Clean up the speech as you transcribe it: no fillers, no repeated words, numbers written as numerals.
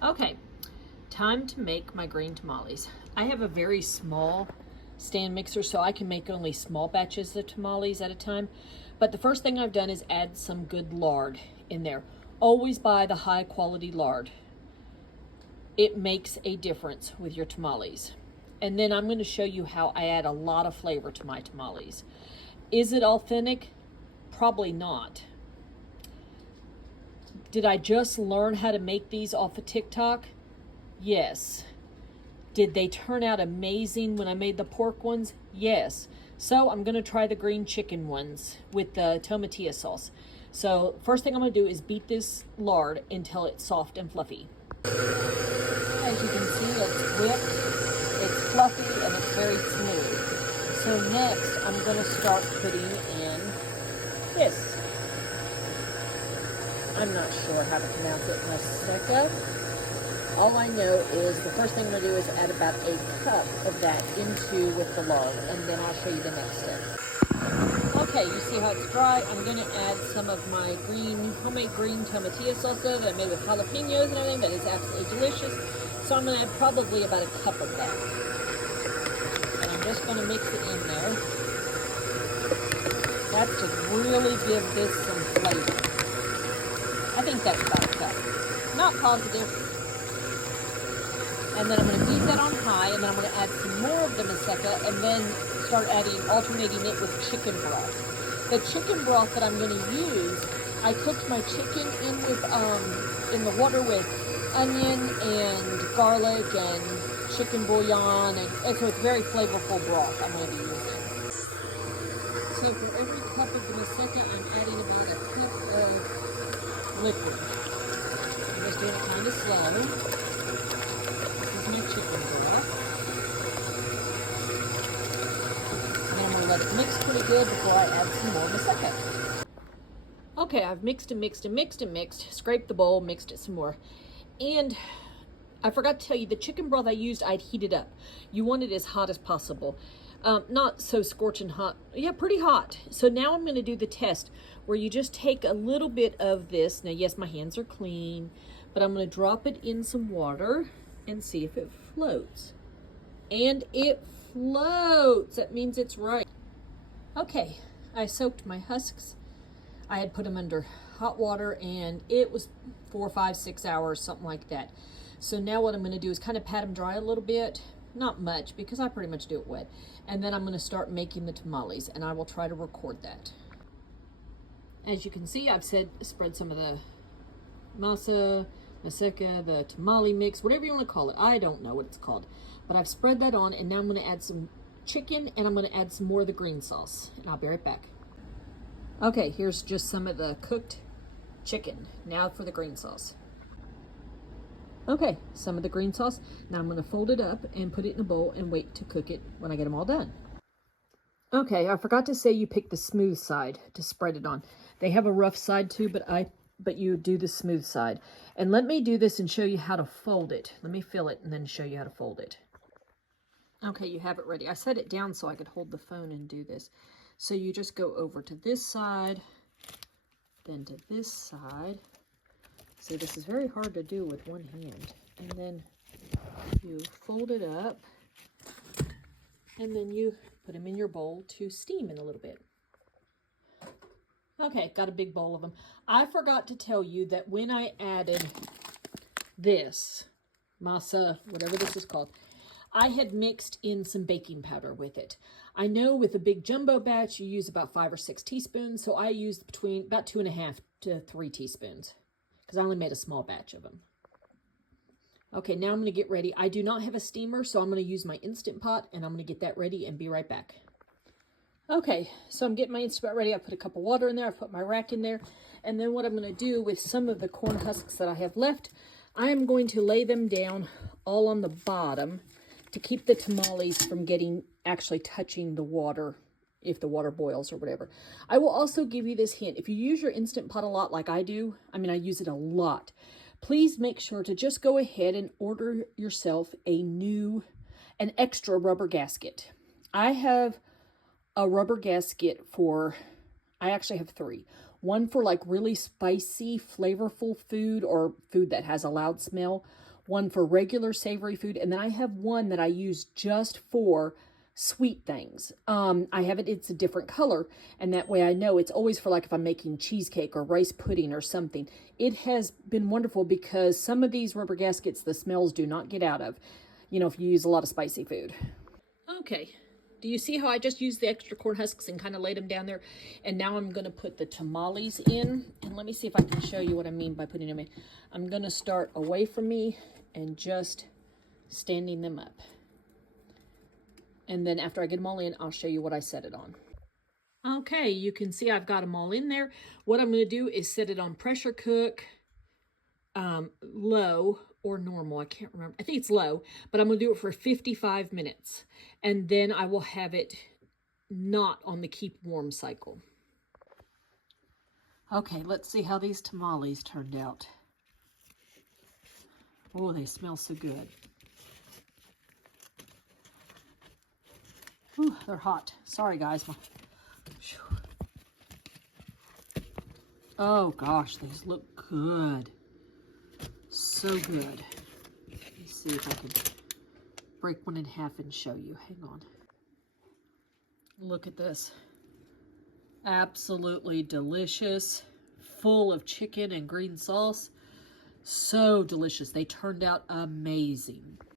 Okay, time to make my green tamales. I have a very small stand mixer, so I can make only small batches of tamales at a time. But the first thing I've done is add some good lard in there. Always buy the high quality lard. It makes a difference with your tamales. And then I'm going to show you how I add a lot of flavor to my tamales. Is it authentic? Probably not. Did I just learn how to make these off of TikTok? Yes. Did they turn out amazing when I made the pork ones? Yes. So I'm going to try the green chicken ones with the tomatillo sauce. So first thing I'm going to do is beat this lard until it's soft and fluffy. As you can see, it's whipped, it's fluffy, and it's very smooth. So next, I'm going to start putting in this. I'm not sure how to pronounce it, Maseca. All I know is the first thing I'm going to do is add about a cup of that into with the lard, and then I'll show you the next step. Okay, you see how it's dry? I'm going to add some of my homemade green tomatillo salsa that I made with jalapenos and everything that is absolutely delicious. So I'm going to add probably about a cup of that. And I'm just going to mix it in there. That's to really give this some flavor. I think that's about a cup. Not positive. And then I'm going to leave that on high, and then I'm going to add some more of the Maseca, and then start alternating it with chicken broth. The chicken broth that I'm going to use, I cooked my chicken in the water with onion and garlic and chicken bouillon, and so it's very flavorful broth I'm going to be using. So for every cup of the Maseca, I'm adding about a cup of liquid. I'm just doing it kind of slow. My chicken broth. And then I'm going to let it mix pretty good before I add some more Maseca. Okay, I've mixed and mixed and mixed and mixed, scraped the bowl, mixed it some more. And I forgot to tell you, the chicken broth I used, I'd heat it up. You want it as hot as possible. Not so scorching hot. Yeah, pretty hot. So now I'm going to do the test where you just take a little bit of this. Now, yes, my hands are clean, but I'm going to drop it in some water and see if it floats. And it floats. That means it's right. Okay, I soaked my husks. I had put them under hot water, and it was 4, 5, 6 hours, something like that. So now what I'm going to do is kind of pat them dry a little bit. Not much, because I pretty much do it wet. And then I'm going to start making the tamales, and I will try to record that. As you can see, I've spread some of the Maseca, the tamale mix, whatever you want to call it. I don't know what it's called. But I've spread that on, and now I'm going to add some chicken, and I'm going to add some more of the green sauce. And I'll be right back. Okay, here's just some of the cooked chicken. Now for the green sauce. Okay, some of the green sauce. Now I'm going to fold it up and put it in a bowl and wait to cook it when I get them all done. Okay, I forgot to say you pick the smooth side to spread it on. They have a rough side too, but you do the smooth side. And let me do this and show you how to fold it. Let me fill it and then show you how to fold it. Okay, you have it ready. I set it down so I could hold the phone and do this. So you just go over to this side, then to this side. See, this is very hard to do with one hand. And then you fold it up, and then you put them in your bowl to steam in a little bit. Okay, got a big bowl of them. I forgot to tell you that when I added this, masa, whatever this is called, I had mixed in some baking powder with it. I know with a big jumbo batch, you use about 5 or 6 teaspoons, so I used between about 2.5 to 3 teaspoons. Because I only made a small batch of them. Okay, now I'm going to get ready. I do not have a steamer, so I'm going to use my Instant Pot, and I'm going to get that ready and be right back. Okay, so I'm getting my Instant Pot ready. I put a cup of water in there. I put my rack in there. And then what I'm going to do with some of the corn husks that I have left, I am going to lay them down all on the bottom to keep the tamales from actually touching the water if the water boils or whatever. I will also give you this hint. If you use your Instant Pot a lot like I do, I use it a lot, please make sure to just go ahead and order yourself an extra rubber gasket. I have a rubber gasket I actually have 3. One for like really spicy, flavorful food or food that has a loud smell. one for regular savory food, and then I have one that I use just for sweet things. I have it, it's a different color, and that way I know it's always for like if I'm making cheesecake or rice pudding or something. It has been wonderful because some of these rubber gaskets, the smells do not get out of, you know, if you use a lot of spicy food. Okay. Do you see how I just used the extra corn husks and kind of laid them down there? And now I'm going to put the tamales in. And let me see if I can show you what I mean by putting them in. I'm going to start away from me and just standing them up. And then after I get them all in, I'll show you what I set it on. Okay, you can see I've got them all in there. What I'm going to do is set it on pressure cook, low or normal. I can't remember. I think it's low, but I'm going to do it for 55 minutes. And then I will have it not on the keep warm cycle. Okay, let's see how these tamales turned out. Oh, they smell so good. Ooh, they're hot. Sorry, guys. Oh, gosh, these look good. So good. Let me see if I can break one in half and show you. Hang on. Look at this. Absolutely delicious. Full of chicken and green sauce. So delicious. They turned out amazing.